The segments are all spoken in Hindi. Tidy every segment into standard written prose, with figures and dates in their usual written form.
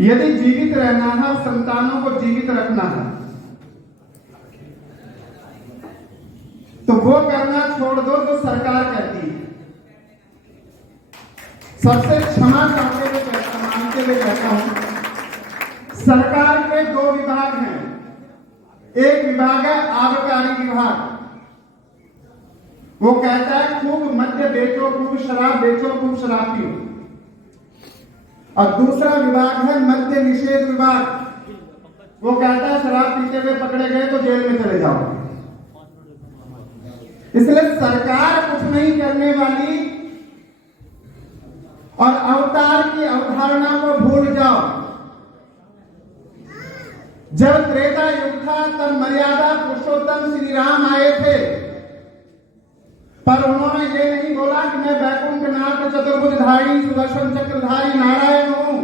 यदि जीवित रहना है, संतानों को जीवित रखना है, तो वो करना छोड़ दो जो सरकार कहती है। सबसे क्षमा मांगते हुए कहता हूं, सरकार के 2 विभाग हैं। एक विभाग है आबकारी विभाग, वो कहता है खूब मद्य बेचो, खूब शराब बेचो, खूब शराब पियो। और दूसरा विभाग है मद्य निषेध विभाग, वो कहता है शराब पीते हुए पकड़े गए तो जेल में चले जाओ। इसलिए सरकार कुछ नहीं करने वाली, और अवतार की अवधारणा को भूल जाओ। जब त्रेता युग था तब मर्यादा पुरुषोत्तम श्री राम आए थे, पर उन्होंने ये नहीं बोला कि मैं वैकुंठनाथ चतुर्भुजधारी सुदर्शन चक्रधारी नारायण हूं।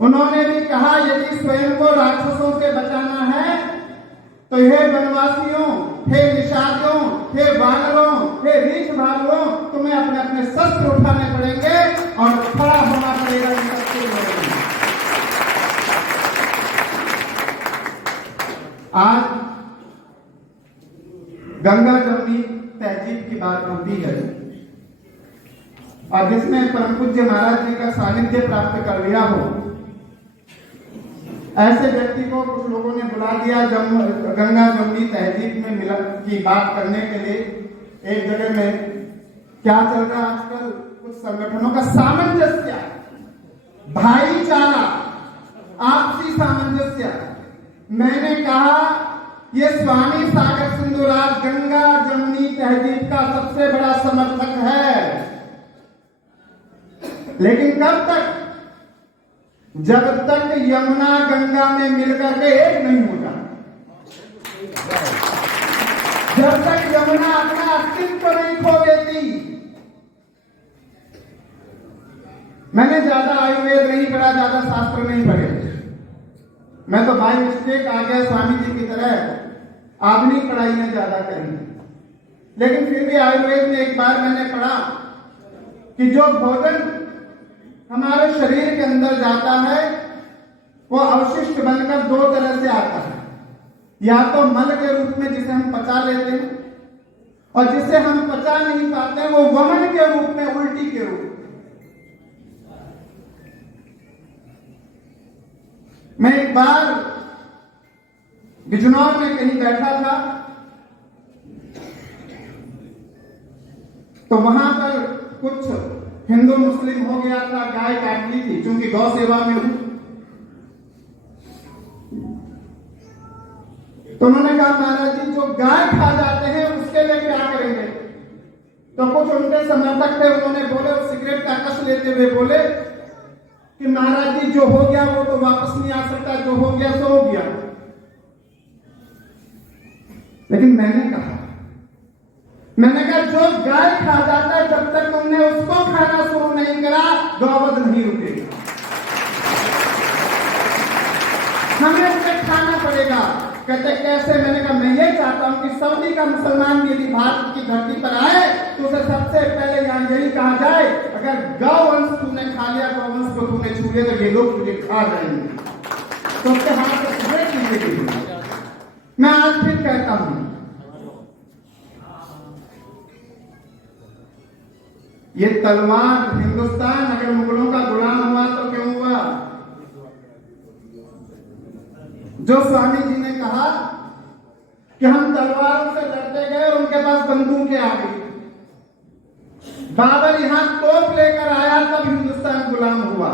उन्होंने भी कहा यदि स्वयं को राक्षसों से बचाना है तो हे वनवासियों, हे निषादियों, हे वानरों, हे रीछ भालुओं, तुम्हें अपने अपने शस्त्र उठाने पड़ेंगे और खड़ा होना पड़ेगा इन सबके विरोध। आज गंगा जमुनी तहजीब की बात होती है, और जिसने परम पूज्य महाराज जी का सानिध्य प्राप्त कर लिया हो, ऐसे व्यक्ति को कुछ लोगों ने बुला दिया गंगा जमुनी तहजीब में मिलन की बात करने के लिए। एक जगह में क्या चल रहा है आजकल, कुछ संगठनों का सामंजस्य, भाईचारा, आपसी सामंजस्य। मैंने कहा ये स्वामी सागर सिंधुराज गंगा जमुनी तहजीब का सबसे बड़ा समर्थक है, लेकिन कब तक? जब तक यमुना गंगा में मिलकर के एक नहीं हो जाता, जब तक यमुना अपना अस्तित्व नहीं खो देती। मैंने ज्यादा आयुर्वेद नहीं पढ़ा, ज्यादा शास्त्र नहीं पढ़े, मैं तो बाई मिस्टेक आ गया स्वामी जी की तरह, आपनी पढ़ाई में ज्यादा करी। लेकिन फिर भी आयुर्वेद में एक बार मैंने पढ़ा कि जो भोजन हमारे शरीर के अंदर जाता है वो अवशिष्ट बनकर 2 तरह से आता है, या तो मल के रूप में जिसे हम पचा लेते हैं, और जिसे हम पचा नहीं पाते हैं वो वमन के रूप में, उल्टी के रूप में। मैं एक बार बिजनौर में कहीं बैठा था, तो वहां पर कुछ हिंदू मुस्लिम हो गया था, गाय काटनी थी, क्योंकि गौ सेवा में हूं। तो उन्होंने कहा महाराज जी जो गाय खा जाते हैं उसके लिए क्या करेंगे? तो कुछ उनके समर्थक थे, उन्होंने बोले, सिगरेट का कश लेते हुए बोले कि महाराज जी जो हो गया वो तो वापस नहीं आ सकता, जो हो गया सो हो गया। लेकिन मैंने कहा जो गाय खा जाता है जब तक तुमने उसको खाना शुरू नहीं करा गौवध नहीं रुकेगा, हमें उसे खाना पड़ेगा। कहते कैसे? मैंने कहा मैं ये चाहता हूं कि सऊदी का मुसलमान भी यदि भारत की धरती पर आए तो उसे सबसे पहले यहां यही कहा जाए अगर गौवंश तूने खा लिया, गौवंश को तूने छू लिया तो ये लोग तुझे खा जाएंगे, तो उसके हाथ से सिगरेट लीजिए। मैं आज फिर कहता हूं ये तलवार, हिंदुस्तान अगर मुगलों का गुलाम हुआ तो क्यों हुआ? जो स्वामी जी ने कहा कि हम तलवारों से लड़ते गए और उनके पास बंदूकें आ गई, बाबर यहां तोप लेकर आया तब हिंदुस्तान गुलाम हुआ,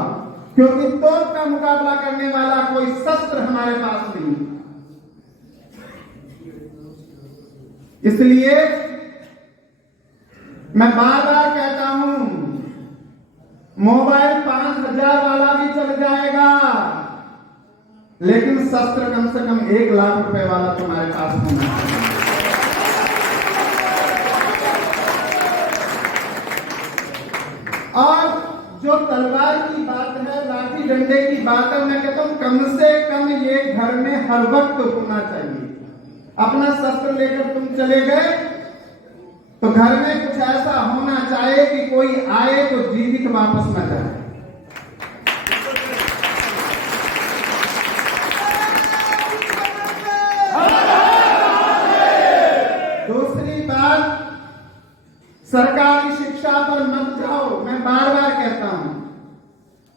क्योंकि तोप का मुकाबला करने वाला कोई शस्त्र हमारे पास नहीं। इसलिए मैं बार बार कहता हूं मोबाइल 5,000 वाला भी चल जाएगा, लेकिन शस्त्र कम से कम 1 लाख रुपए वाला तुम्हारे पास होना चाहिए। और जो तलवार की बात है, लाठी डंडे की बात है, मैं कहता हूं कम से कम ये घर में हर वक्त होना चाहिए। अपना शस्त्र लेकर तुम चले गए तो घर में कुछ ऐसा होना चाहिए कि कोई आए तो जीवित वापस न जाए। शिक्षा पर मत जाओ। मैं बार बार कहता हूं,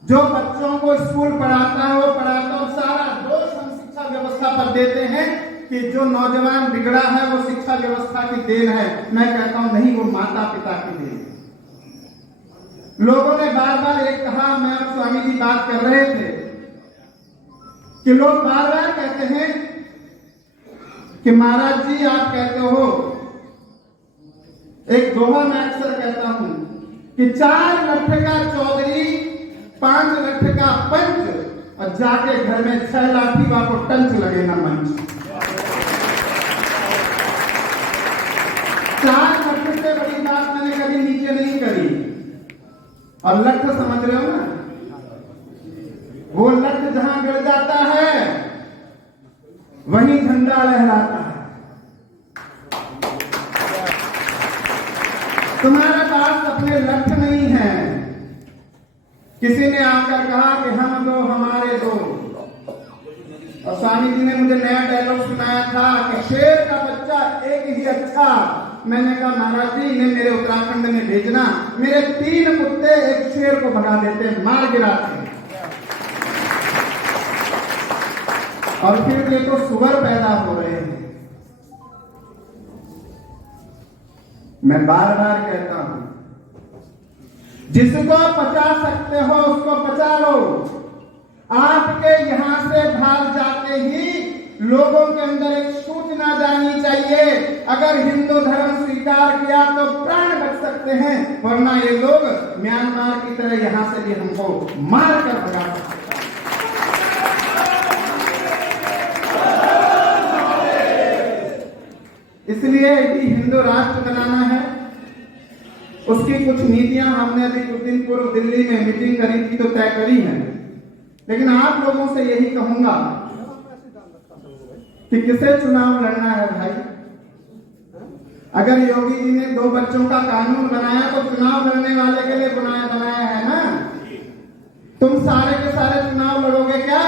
जो बच्चों को स्कूल पढ़ाता है वो पढ़ाता है, सारा दोष हम शिक्षा व्यवस्था पर देते हैं कि जो नौजवान बिगड़ा है वो शिक्षा व्यवस्था की देन है। मैं कहता हूं नहीं, वो माता पिता की देन है। लोगों ने बार बार एक कहा, मैं और स्वामी जी बात कर रहे थे कि लोग बार बार कहते हैं कि महाराज जी आप कहते हो, एक दोहा मैं अक्सर कहता हूं कि 4 लठ का चौधरी 5 लठ का पंच और जाके घर में 6 लाठी वाको टंच लगे ना मंच। 4 लठ से बड़ी बात मैंने कभी नीचे नहीं करी। और लठ समझ रहे हो ना, वो लठ जहां गिर जाता है वहीं झंडा लहराता है। तुम्हारे पास अपने लठ नहीं है। किसी ने आकर कहा कि हम दो हमारे दो, और स्वामी जी ने मुझे नया डायलॉग सुनाया था कि शेर का बच्चा एक ही अच्छा। मैंने कहा महाराज जी इन्हें मेरे उत्तराखंड में भेजना, मेरे 3 कुत्ते एक शेर को भगा देते, मार गिराते। और फिर देखो सुअर पैदा हो रहे हैं। मैं बार बार कहता हूं, जिसको बचा सकते हो उसको बचा लो। आपके यहां से भाग जाते ही लोगों के अंदर एक सूचना जानी चाहिए, अगर हिंदू धर्म स्वीकार किया तो प्राण बच सकते हैं, वरना ये लोग म्यांमार की तरह यहां से भी हमको मार कर भगा सकते हैं। इसलिए यदि हिंदू राष्ट्र बनाना है, उसकी कुछ नीतियां हमने अभी कुछ दिन पूर्व दिल्ली में मीटिंग करी थी तो तय करी है। लेकिन आप लोगों से यही कहूंगा कि किसे चुनाव लड़ना है भाई। अगर योगी जी ने 2 बच्चों का कानून बनाया तो चुनाव लड़ने वाले के लिए बनाया है ना। तुम सारे के सारे चुनाव लड़ोगे क्या?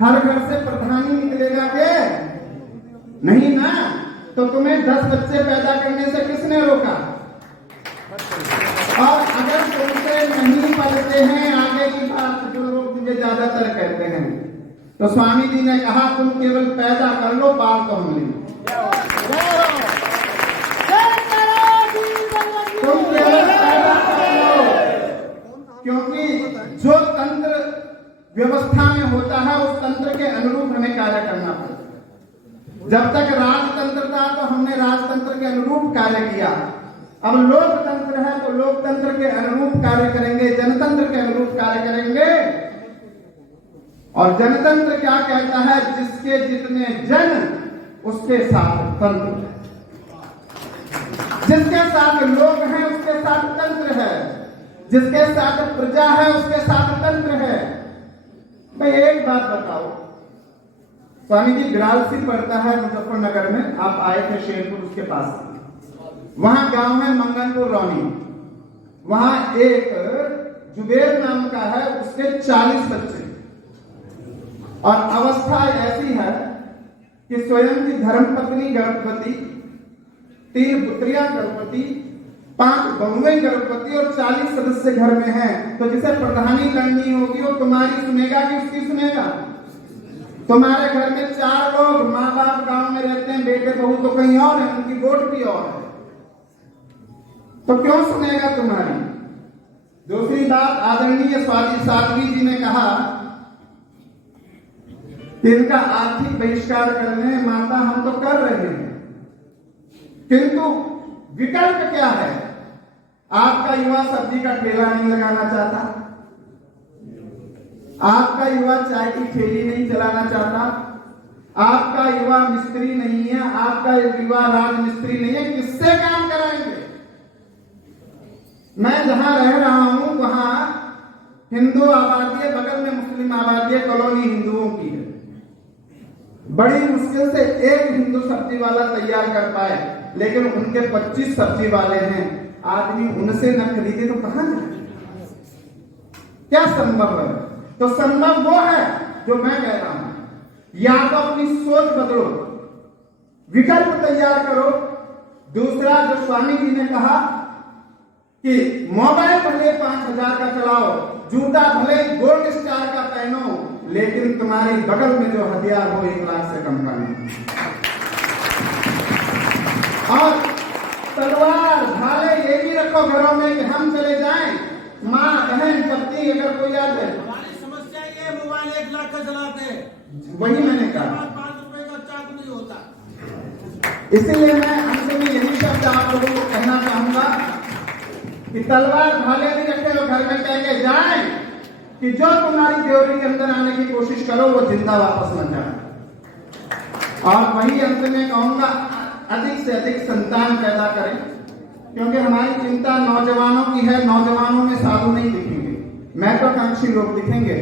हर घर से प्रधानी निकलेगा क्या? नहीं ना। तो तुम्हें 10 बच्चे पैदा करने से किसने रोका? और अगर तुमसे नहीं पढ़ते हैं, आगे की बात जो लोग मुझे ज्यादातर कहते हैं, तो स्वामी जी ने कहा तुम केवल पैदा कर लो, पाल तो हम लेंगे। तुम केवल पैदा कर लो, क्योंकि जो तंत्र व्यवस्था में होता है उस तंत्र के अनुरूप हमें कार्य करना पड़ता है। जब तक राजतंत्र था तो हमने राजतंत्र के अनुरूप कार्य किया। अब लोकतंत्र है तो लोकतंत्र के अनुरूप कार्य करेंगे, जनतंत्र के अनुरूप कार्य करेंगे। और जनतंत्र क्या कहता है? जिसके जितने जन उसके साथ तंत्र, जिसके साथ लोग हैं उसके साथ तंत्र है, जिसके साथ प्रजा है उसके साथ तंत्र है। भाई एक बात बताओ, स्वामी जी बिरालसी पड़ता है मुजफ्फरनगर में, आप आए थे शेरपुर उसके पास, वहां गांव है मंगनपुर रौनी, वहां एक जुबेर नाम का है, उसके 40 बच्चे। और अवस्था ऐसी है कि स्वयं की धर्मपत्नी गर्भवती, 3 पुत्रियां गर्भवती, 5 बहुएं गर्भवती और 40 सदस्य घर में हैं। तो जिसे प्रधानी लड़नी होगी वो तुम्हारी सुनेगा कि उसकी सुनेगा? तुम्हारे घर में 4 लोग माँ बाप गांव में रहते हैं, बेटे बहू तो कहीं और है, उनकी वोट भी और है, तो क्यों सुनेगा तुम्हारी? दूसरी बात, आदरणीय साध्वी जी ने कहा इनका आर्थिक बहिष्कार करने, माता हम तो कर रहे हैं, किंतु विकल्प क्या है? आपका युवा सब्जी का ठेला नहीं लगाना चाहता, आपका युवा चाय की ठेली नहीं चलाना चाहता, आपका युवा मिस्त्री नहीं है, आपका युवा राजमिस्त्री नहीं है, किससे काम कराएंगे? मैं जहां रह रहा हूं वहां हिंदू आबादी है, बगल में मुस्लिम आबादी है, कॉलोनी हिंदुओं की है। बड़ी मुश्किल से एक हिंदू सब्जी वाला तैयार कर पाए, लेकिन उनके 25 सब्जी वाले हैं। आदमी उनसे न खरीदे तो कहां जाए? क्या संभव है? तो संभव वो है जो मैं कह रहा हूं, या तो अपनी सोच बदलो, विकल्प तैयार करो। दूसरा जो स्वामी जी ने कहा कि मोबाइल भले 5,000 का चलाओ, जूता भले गोल्ड स्टार का पहनो, लेकिन तुम्हारी बगल में जो हथियार हो 1 लाख से कम का नहीं। और तलवार भाले ये भी रखो घरों में कि हम चले जाएं, माँ बहन पत्नी अगर कोई याद है। हमारी समस्या ये मोबाइल 1 लाख का चलाते हैं, वही मैंने कहा, 5 रुपए का चाक नहीं होता। इसीलिए मैं अंत में यही शब्द आप लोगों को कहना चाहूंगा कि तलवार भाले भी रखे और घर में कह के जाए कि जो तुम्हारी ड्योरी के अंदर आने की कोशिश करो वो जिंदा वापस न जाए। और वही अंत में कहूंगा, अधिक से अधिक संतान पैदा करें, क्योंकि हमारी चिंता नौजवानों की है। नौजवानों में साधु नहीं दिखेंगे, महत्वाकांक्षी लोग दिखेंगे।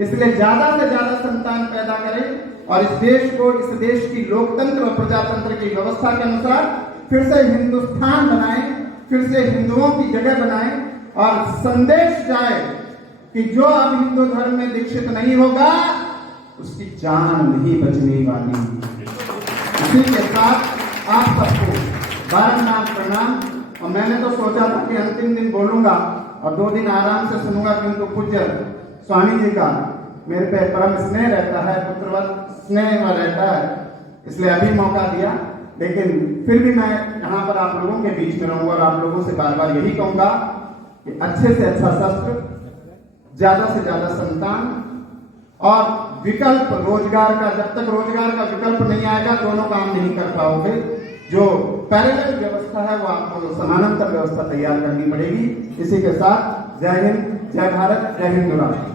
इसलिए ज्यादा से ज्यादा संतान पैदा करें और इस देश को, इस देश की लोकतंत्र और प्रजातंत्र की व्यवस्था के अनुसार फिर से हिंदुस्तान बनाएं, फिर से हिंदुओं की जगह बनाएं और संदेश जाए कि जो अब हिंदू धर्म में दीक्षित नहीं होगा उसकी जान नहीं बचने वाली। इसी के साथ आप सबको बारम्बार प्रणाम। और मैंने तो सोचा था कि अंतिम दिन बोलूंगा और 2 दिन आराम से सुनूंगा, किंतु पूज्य स्वामी जी का मेरे पे परम स्नेह रहता है, पुत्रवत स्नेह रहता है, इसलिए अभी मौका दिया। लेकिन फिर भी मैं यहाँ पर आप लोगों के बीच में रहूंगा और आप लोगों से बार बार यही कहूंगा कि अच्छे से अच्छा शस्त्र, ज्यादा से ज्यादा संतान और विकल्प रोजगार का। जब तक रोजगार का विकल्प नहीं आएगा दोनों काम नहीं कर पाओगे। जो पैरेलल व्यवस्था है वो आपको समानांतर व्यवस्था तैयार करनी पड़ेगी। इसी के साथ जय हिंद, जय भारत, जय हिंद राष्ट्र।